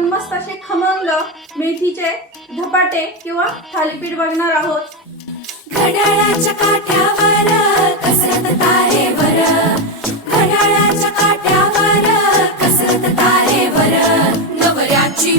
आपण मस्त असे खमंग मेथीचे धपाटे किंवा थालीपीठ बघणार आहोत। घड्याळाच्या काठ्यावर कसरत तारेवर, घड्याळाच्या काठ्यावर कसरत तारेवर, नवऱ्याची